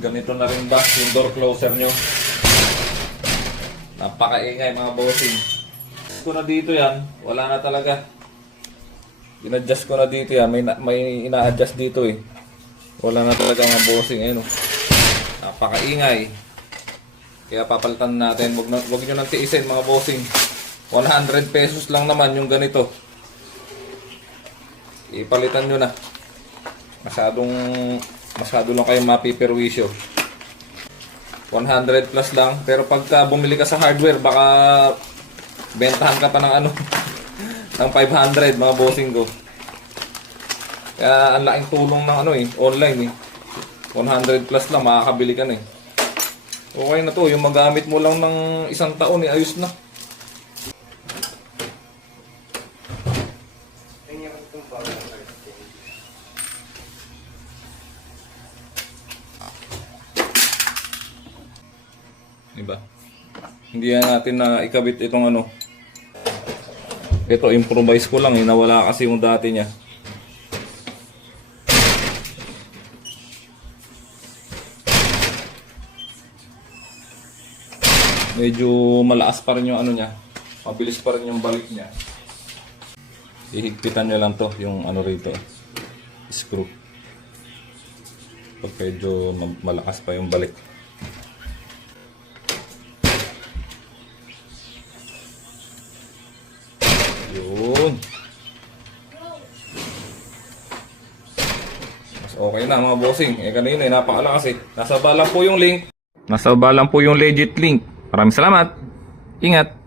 Ganito na rin ba yung door closer nyo? Napakaingay mga bossing. Ko na dito yan, wala na talaga. In-adjust ko na dito yan, may ina-adjust dito eh. Wala na talaga mga bossing, ayun oh. Napakaingay. Kaya papalitan natin, wag nyo nang tiisin mga bossing. 100 pesos lang naman yung ganito. Ipalitan nyo na. Masyado lang kayong mapiperwisyo. 100 plus lang. Pero pagka bumili ka sa hardware, baka bentahan ka pa ng ano ng 500 mga bossing ko. Kaya ang laking tulong ng ano eh, online eh. 100 plus lang makakabili ka na eh. Okay na to, yung magamit mo lang ng isang taon eh, ayos na. Diba? Hindi natin na ikabit itong ano. Ito, improvise ko lang eh. Nawala kasi yung dati niya. Medyo malakas pa rin yung ano niya. Mabilis pa rin yung balik niya. Ihigpitan nyo lang to, yung ano rito. Screw. Pag medyo malakas pa yung balik. Yun. Mas okay na mga bossing. Eh kanina eh, napakalakas eh. Nasa baba lang po yung link. Nasa baba lang po yung legit link. Maraming salamat. Ingat.